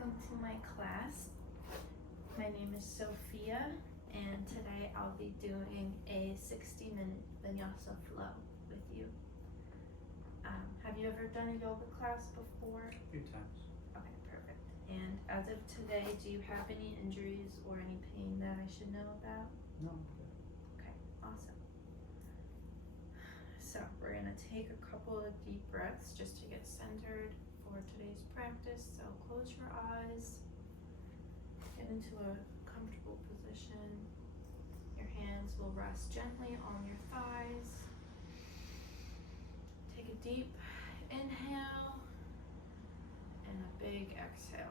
welcome to my class. My name is Sofia, and today I'll be doing a 60-minute vinyasa flow with you. Have you ever done a yoga class before? A few times. Okay, perfect. And as of today, do you have any injuries or any pain that I should know about? No. Okay, awesome. So we're gonna take a couple of deep breaths just to get centered for today's practice. So close your eyes, get into a comfortable position. Your hands will rest gently on your thighs. Take a deep inhale and a big exhale.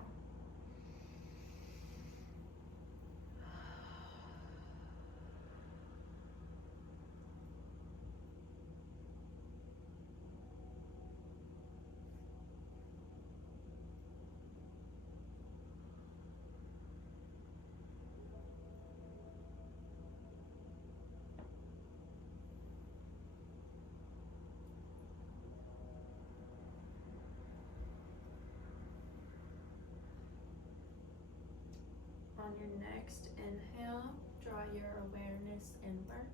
On your next inhale, draw your awareness inward.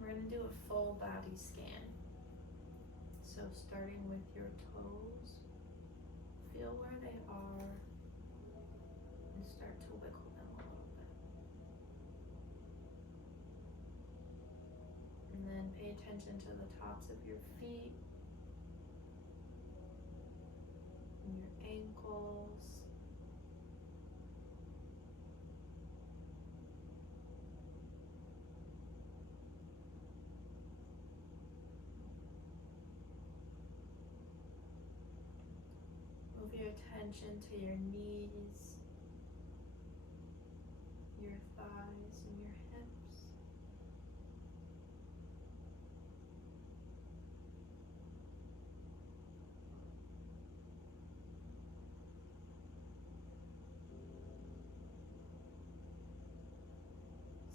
We're going to do a full body scan. So starting with your toes, feel where they are and start to wiggle them a little bit. And then pay attention to the tops of your feet and your ankles. Move your attention to your knees, your thighs, and your hips.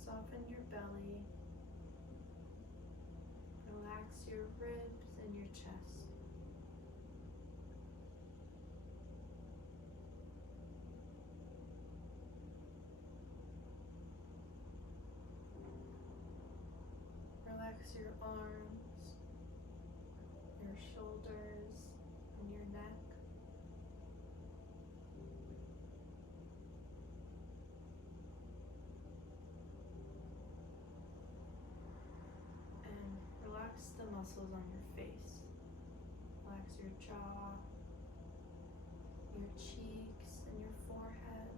Soften your belly. Relax your ribs and your chest. Relax your arms, your shoulders, and your neck. And relax the muscles on your face. Relax your jaw, your cheeks, and your forehead.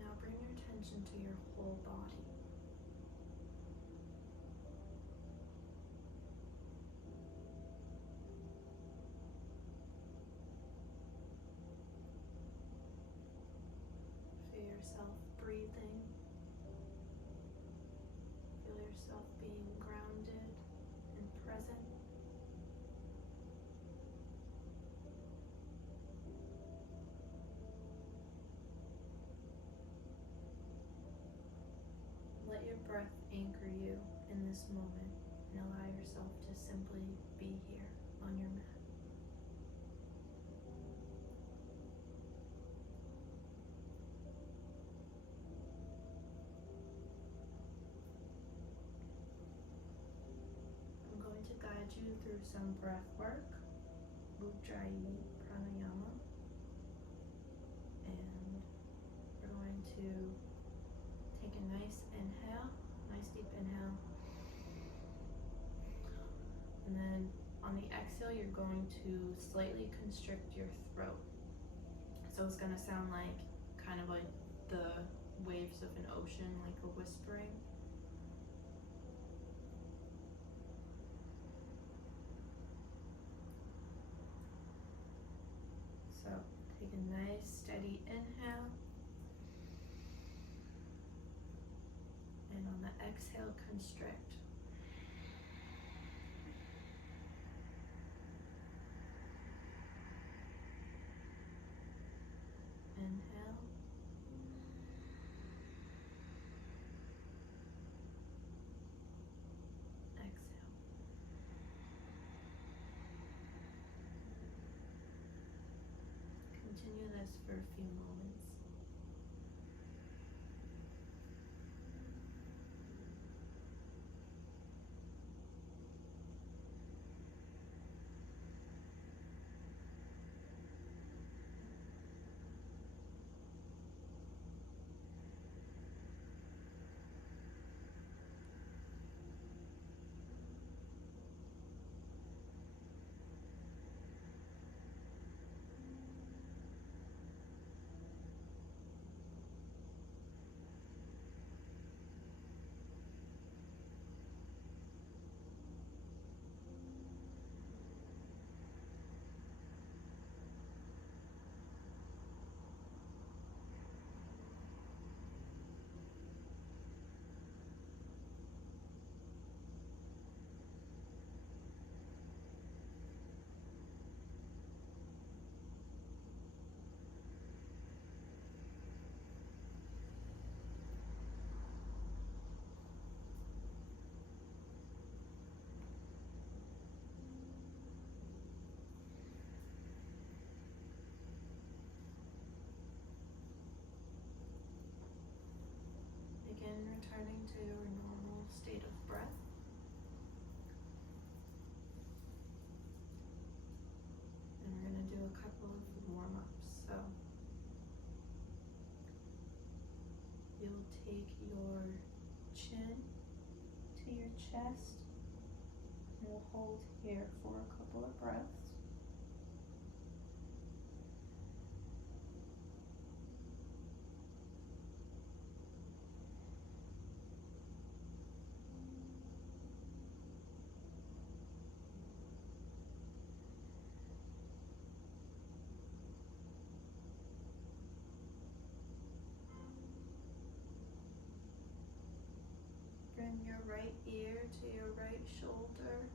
Now bring your attention to your whole body. Feel yourself breathing. Feel yourself being grounded and present. Let your breath anchor you in this moment and allow yourself to simply be here on your mat. I'm going to guide you through some breath work, Ujjayi pranayama, and we're going to take a nice inhale, nice deep inhale. And then on the exhale, you're going to slightly constrict your throat. So it's going to sound like kind of like the waves of an ocean, like a whispering. So take a nice steady inhale. And on the exhale, constrict. Inhale. Exhale. Continue this for a few moments. Again, returning to your normal state of breath. And we're going to do a couple of warm-ups. So you'll take your chin to your chest and we'll hold here for a couple of breaths. Bring your right ear to your right shoulder.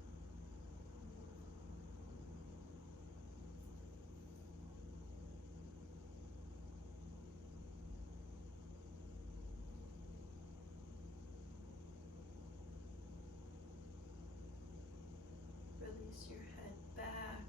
Release your head back.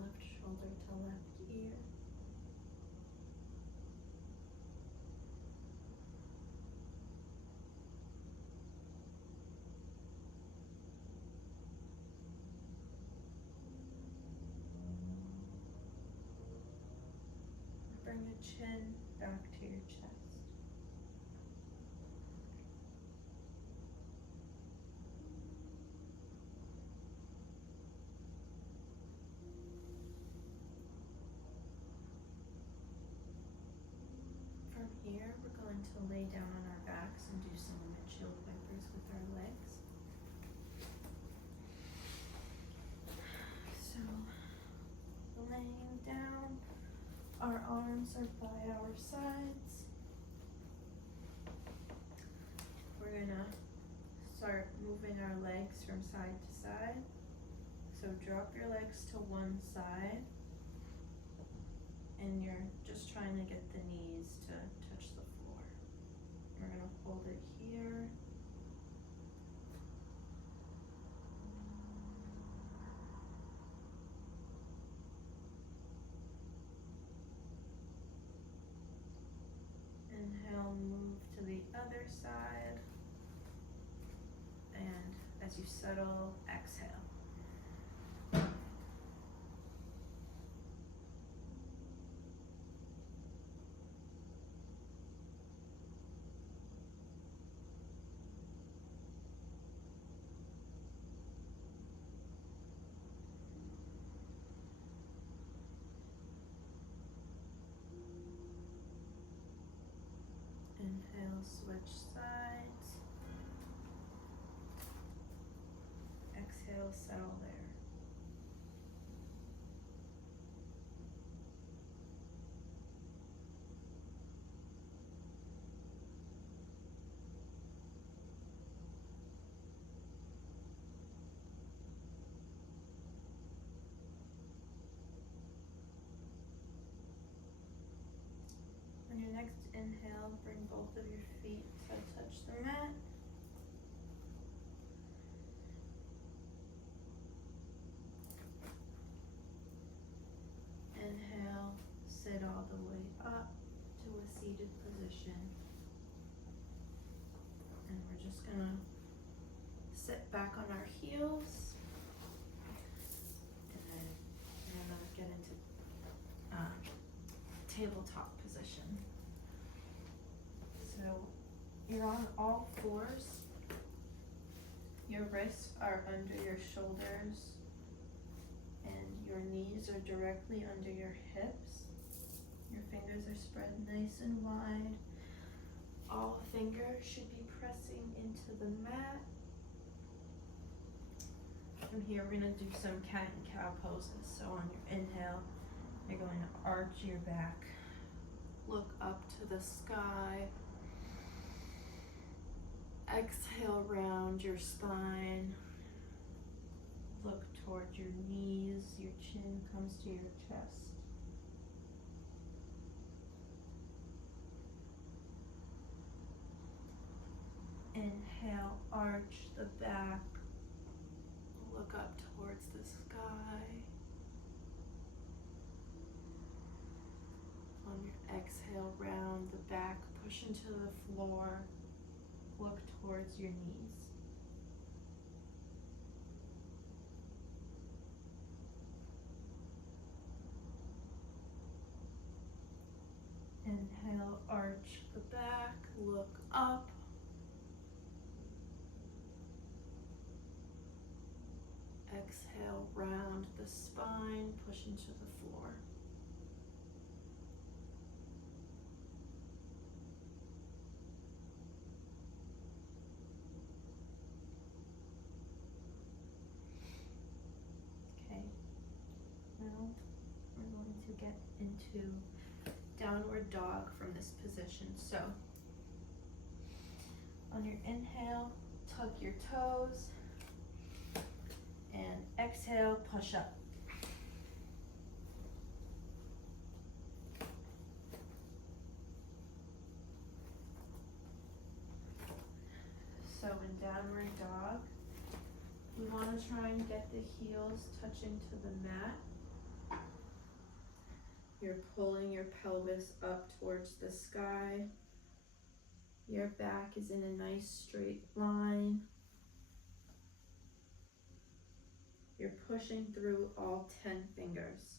Left shoulder to left ear. Bring your chin back to your chest. From here, we're going to lay down on our backs and do some windshield wipers with our legs. So, laying down, our arms are by our sides. We're gonna start moving our legs from side to side. So drop your legs to one side and you're just trying to get the knees to touch the floor. We're gonna hold it here. Inhale, move to the other side. And as you settle, exhale. Inhale, switch sides. Exhale, settle there. On your next inhale, bring both of your feet to touch the mat. Inhale, sit all the way up to a seated position. And we're just gonna sit back on our heels. And then we're gonna get into tabletop position. So you're on all fours. Your wrists are under your shoulders and your knees are directly under your hips. Your fingers are spread nice and wide. All fingers should be pressing into the mat. From here we're going to do some cat and cow poses. So on your inhale, you're going to arch your back. Look up to the sky. Exhale, round your spine. Look toward your knees. Your chin comes to your chest. Inhale, arch the back. Look up towards the sky. On your exhale, round the back, push into the floor. Look towards your knees. Inhale, arch the back, look up. Exhale, round the spine, push into the floor. Okay, now we're going to get into downward dog from this position. So on your inhale, tuck your toes, and exhale, push up. So in downward dog, we want to try and get the heels touching to the mat. You're pulling your pelvis up towards the sky. Your back is in a nice straight line. You're pushing through all 10 fingers.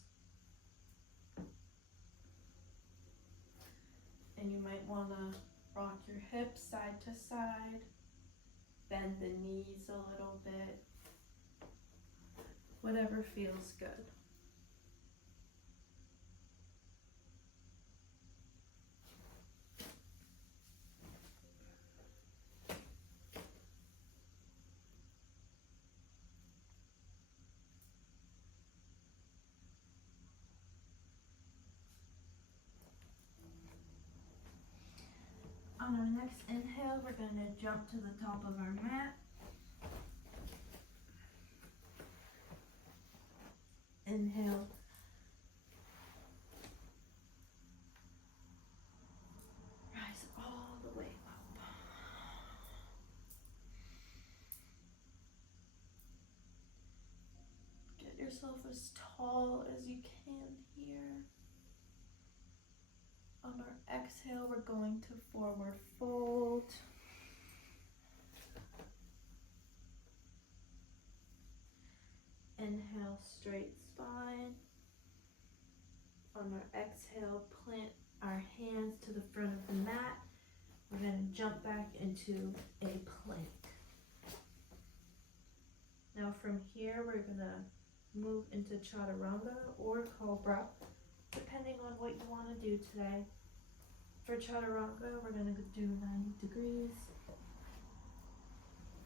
And you might want to rock your hips side to side, bend the knees a little bit, whatever feels good. On our next inhale, we're going to jump to the top of our mat. Inhale. Rise all the way up. Get yourself as tall as you can here. On our exhale, we're going to forward fold. Inhale, straight spine. On our exhale, plant our hands to the front of the mat. We're going to jump back into a plank. Now from here, we're going to move into chaturanga or cobra, depending on what you want to do today. For chaturanga, we're gonna do 90 degrees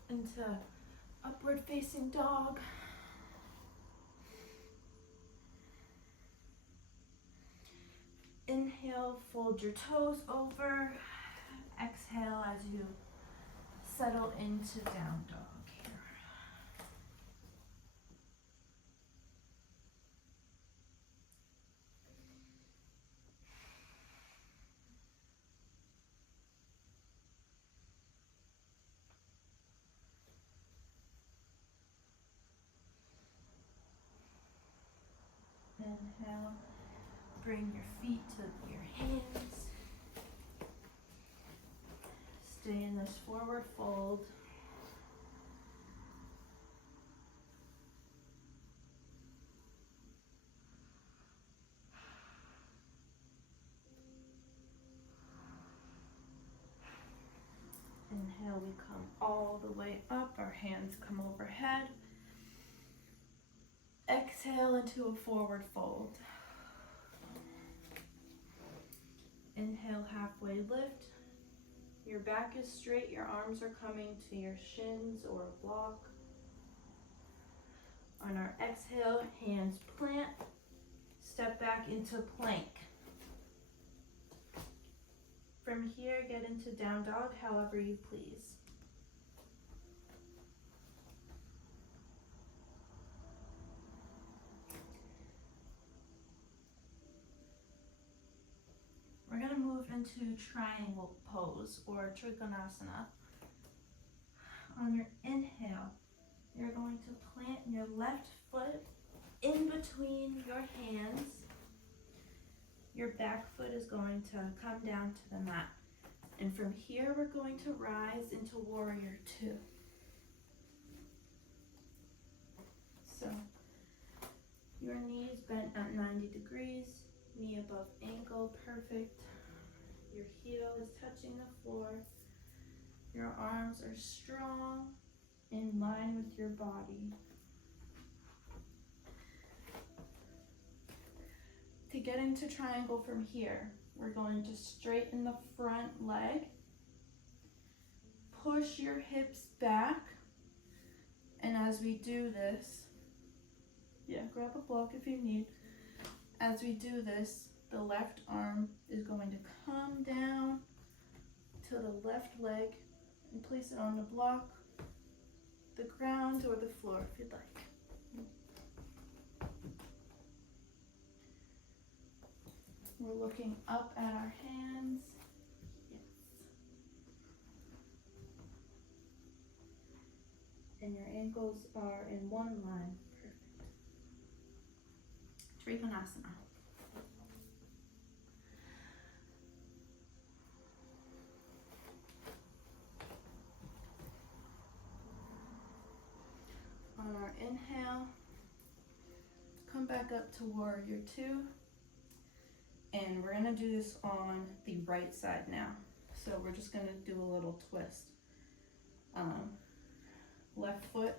into upward facing dog. Inhale, fold your toes over. Exhale as you settle into down dog here. Inhale, bring your feet to your hands. Stay in this forward fold. Inhale, we come all the way up, our hands come overhead. Exhale into a forward fold. Inhale, halfway lift. Your back is straight, your arms are coming to your shins or a block. On our exhale, hands plant, step back into plank. From here, get into down dog however you please. We're going to move into triangle pose or trikonasana. On your inhale, you're going to plant your left foot in between your hands. Your back foot is going to come down to the mat. And from here, we're going to rise into warrior two. So, your knees bent at 90 degrees, knee above ankle, perfect. Your heel is touching the floor. Your arms are strong, in line with your body. To get into triangle from here, we're going to straighten the front leg, push your hips back, and as we do this, grab a block if you need. As we do this, the left arm is going to come down to the left leg and place it on the block, the ground, or the floor if you'd like. We're looking up at our hands. Yes. And your ankles are in one line. Perfect. Trikonasana. On our inhale, come back up to warrior two. And we're gonna do this on the right side now. So we're just gonna do a little twist. Left foot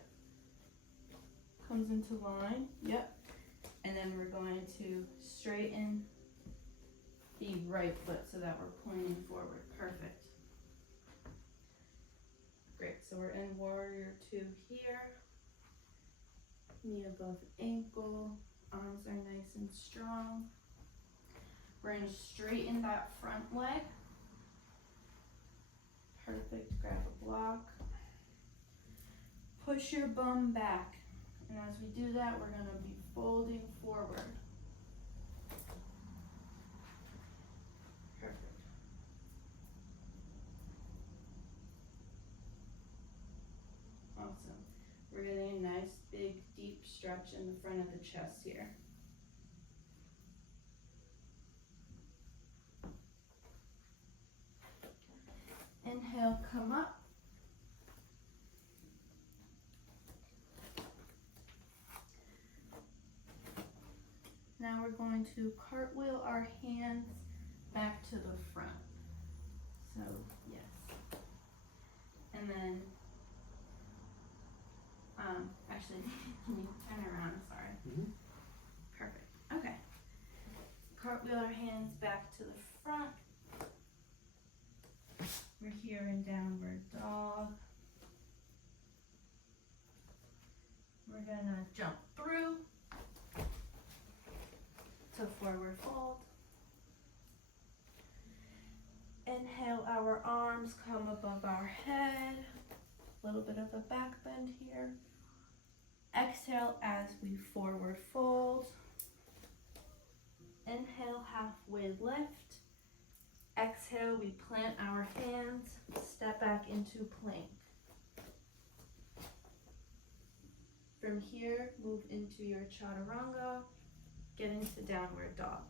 comes into line, yep. And then we're going to straighten the right foot so that we're pointing forward, perfect. Great, so we're in warrior two here. Knee above ankle, arms are nice and strong. We're going to straighten that front leg. Perfect, grab a block. Push your bum back. And as we do that, we're going to be folding forward. Perfect. Awesome. We're getting a nice, big, deep stretch in the front of the chest here. Inhale, come up. Now we're going to cartwheel our hands back to the front. So, yes. And then, actually, can you turn around? Sorry. Mm-hmm. Perfect. Okay. Cartwheel our hands back to the front. here in downward dog. We're gonna jump through to forward fold. Inhale, our arms come above our head. A little bit of a back bend here. Exhale as we forward fold. Inhale, halfway lift. Exhale, we plant our hands, step back into plank. From here, move into your chaturanga, get into downward dog.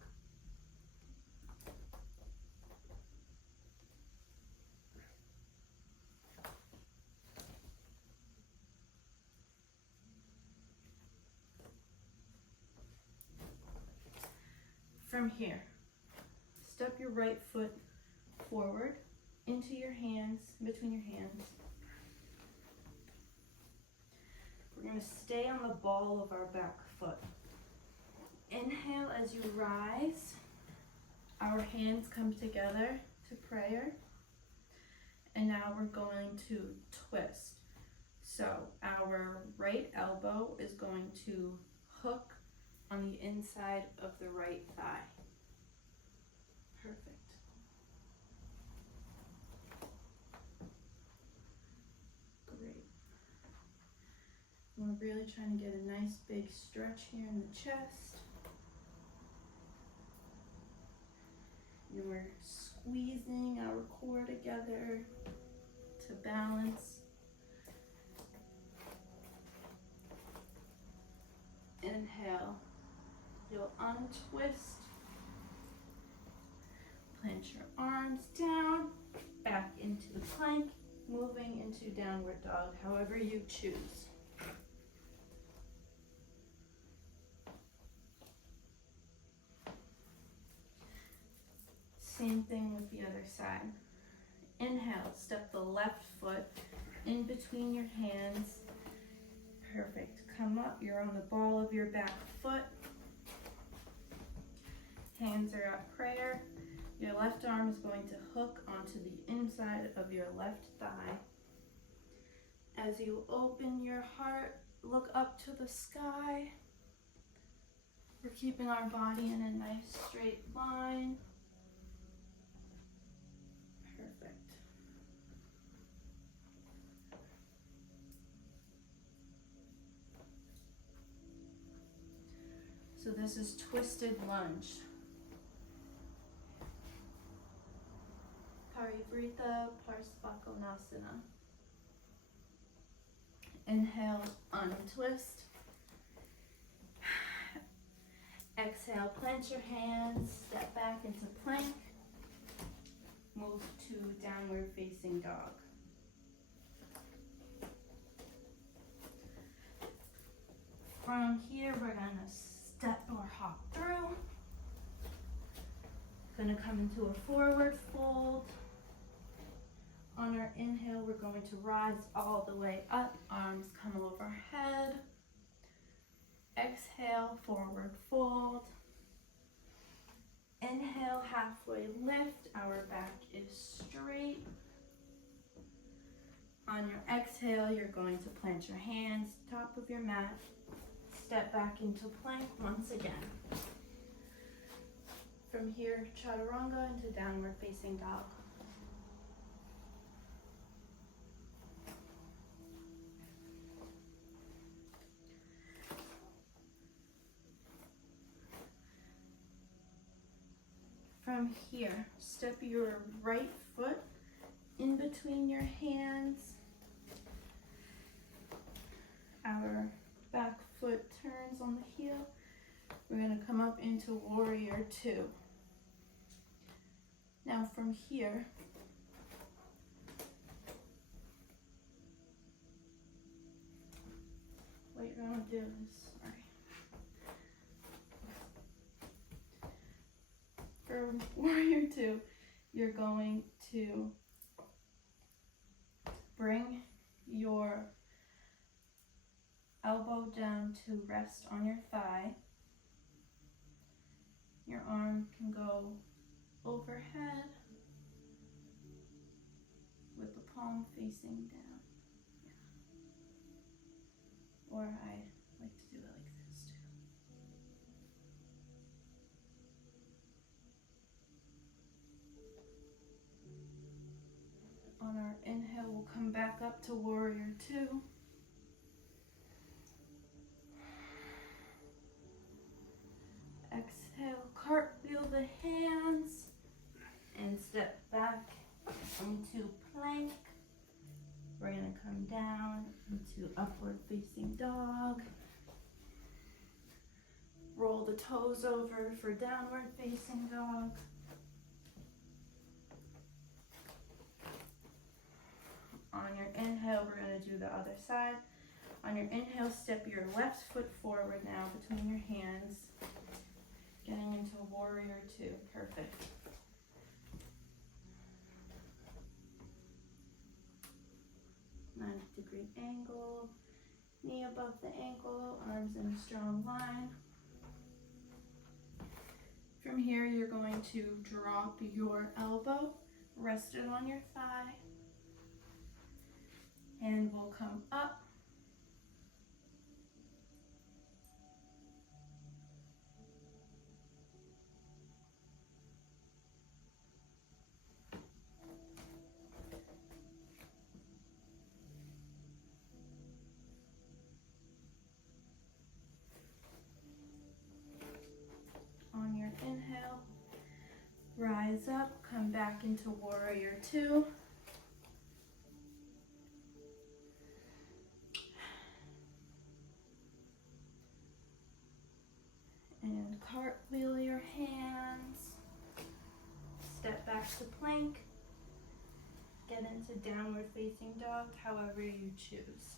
From here, step your right foot forward into your hands, between your hands. We're going to stay on the ball of our back foot. Inhale as you rise. Our hands come together to prayer. And now we're going to twist. So our right elbow is going to hook on the inside of the right thigh. Perfect. Great. We're really trying to get a nice big stretch here in the chest. And we're squeezing our core together to balance. Inhale. You'll untwist. Plant your arms down, back into the plank, moving into downward dog, however you choose. Same thing with the other side. Inhale, step the left foot in between your hands. Perfect. Come up, you're on the ball of your back foot. Hands are at prayer. Your left arm is going to hook onto the inside of your left thigh. As you open your heart, look up to the sky. We're keeping our body in a nice straight line. Perfect. So this is twisted lunge. Parivrita Parsvakonasana. Inhale, untwist. Exhale, plant your hands, step back into plank. Move to downward facing dog. From here, we're gonna step or hop through. Gonna come into a forward fold. On our inhale, we're going to rise all the way up, arms come overhead. Exhale, forward fold. Inhale, halfway lift, our back is straight. On your exhale, you're going to plant your hands, top of your mat, step back into plank once again. From here, chaturanga into downward facing dog. From here, step your right foot in between your hands. Our back foot turns on the heel. We're going to come up into warrior two. Now from here, wait, we're going to do this, sorry. For warrior two, you're going to bring your elbow down to rest on your thigh. Your arm can go overhead. palm facing down. Yeah. Or I like to do it like this too. On our inhale, we'll come back up to warrior two. Exhale, cartwheel the hands and step back into plank. We're gonna come down into upward facing dog. Roll the toes over for downward facing dog. On your inhale, we're gonna do the other side. On your inhale, step your left foot forward now between your hands. Getting into warrior two, perfect. Degree angle, knee above the ankle, arms in a strong line. From here, you're going to drop your elbow, rest it on your thigh. Hand will come up. On your inhale, rise up, come back into warrior two. And cartwheel your hands. Step back to plank. Get into downward facing dog, however you choose.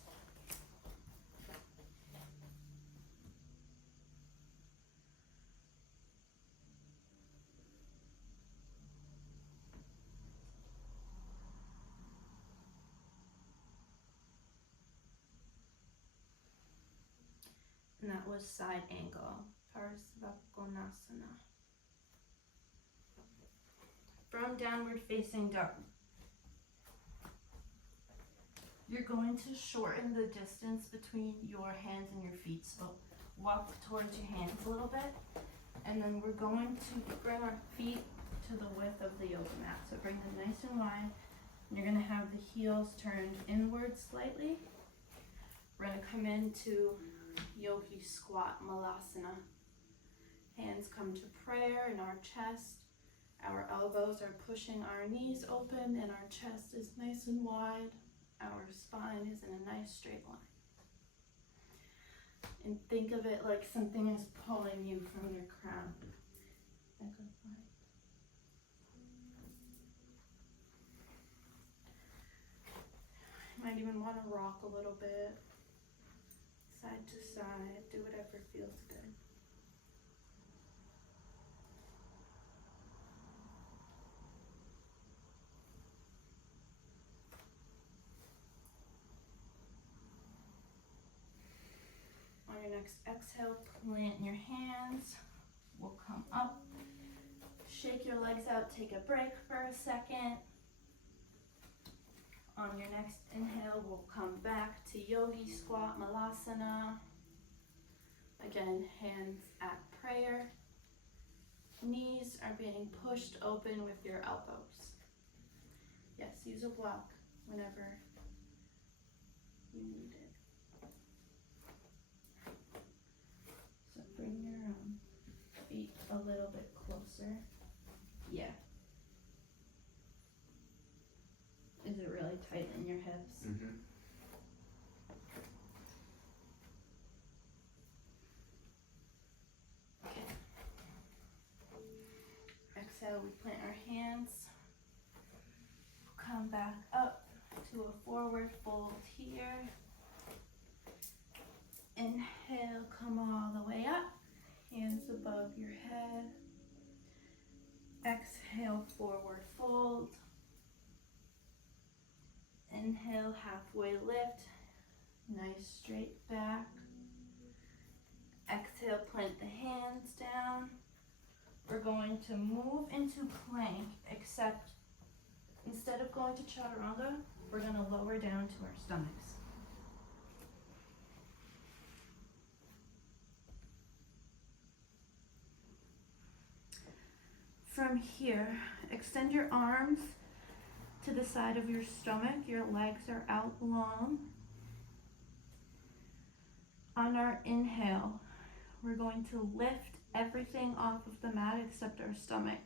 And that was side angle, Parsvakonasana. From downward facing dog, you're going to shorten the distance between your hands and your feet. So walk towards your hands a little bit. And then we're going to bring our feet to the width of the yoga mat. So bring them nice and wide. And you're gonna have the heels turned inward slightly. We're gonna come into yogi squat malasana. Hands come to prayer in our chest. Our elbows are pushing our knees open and our chest is nice and wide. Our spine is in a nice straight line. And think of it like something is pulling you from your crown. You might even want to rock a little bit, side to side, do whatever feels good. On your next exhale, plant your hands. We'll come up. Shake your legs out, take a break for a second. On your next inhale, we'll come back to yogi squat malasana. Again, hands at prayer. Knees are being pushed open with your elbows. Yes, use a block whenever you need it. So bring your feet a little bit closer. Yeah. Is it really tight in your hips? Mm-hmm. Okay. Exhale, we plant our hands. Come back up to a forward fold here. Inhale, come all the way up. Hands above your head. Exhale, forward fold. Inhale, halfway lift. Nice straight back. Exhale, plant the hands down. We're going to move into plank, except Instead of going to chaturanga, we're gonna lower down to our stomachs. From here, extend your arms to the side of your stomach. Your legs are out long. On our inhale, we're going to lift everything off of the mat except our stomach.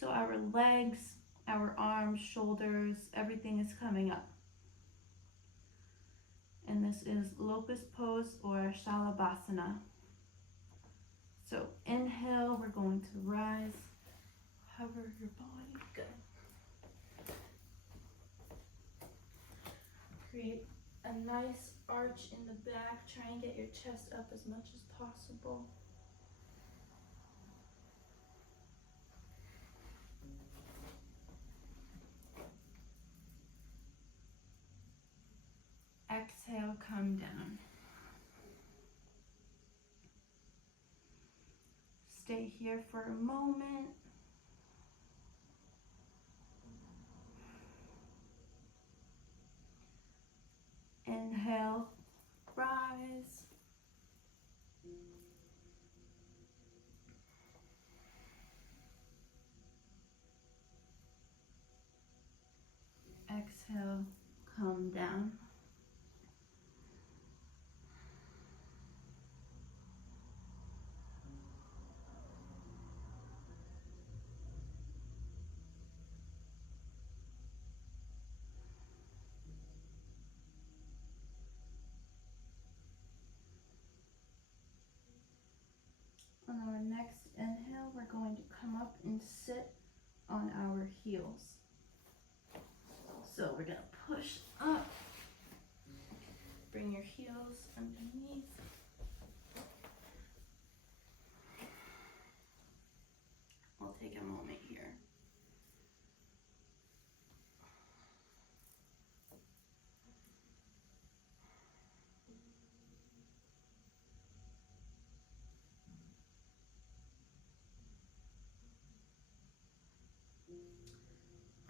So our legs, our arms, shoulders, everything is coming up. And this is locust pose or shalabhasana. So inhale, we're going to rise, hover your body, good. Create a nice arch in the back, try and get your chest up as much as possible. Exhale, come down. Stay here for a moment. Inhale, rise. Exhale, come down. On our next inhale, we're going to come up and sit on our heels. So we're going to push up, bring your heels underneath. I'll take a moment here.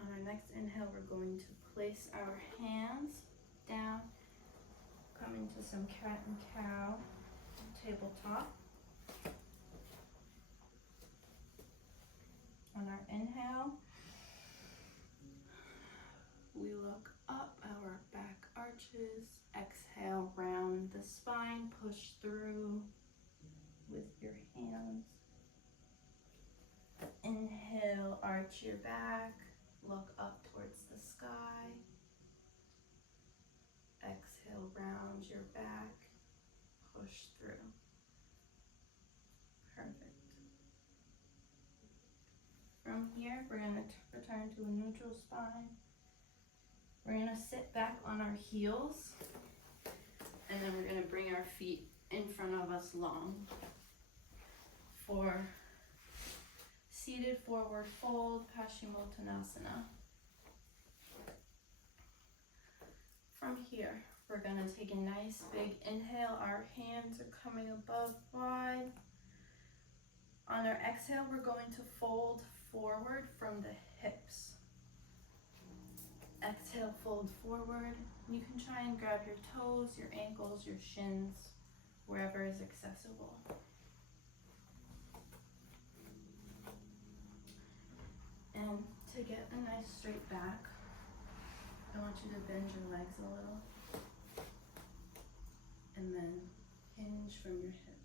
On our next inhale, we're going to place our hands down, come into some cat and cow tabletop. On our inhale, we look up, our back arches. Exhale, round the spine, push through with your hands. Inhale, arch your back, look up towards the sky. Exhale, round your back, push through. Perfect. From here, we're going to return to a neutral spine. We're going to sit back on our heels, and then we're going to bring our feet in front of us long for seated forward fold, Paschimottanasana. From here, we're going to take a nice big inhale. Our hands are coming above wide. On our exhale, we're going to fold forward from the hips. Exhale, fold forward. You can try and grab your toes, your ankles, your shins, wherever is accessible. And to get a nice straight back, I want you to bend your legs a little and then hinge from your hips.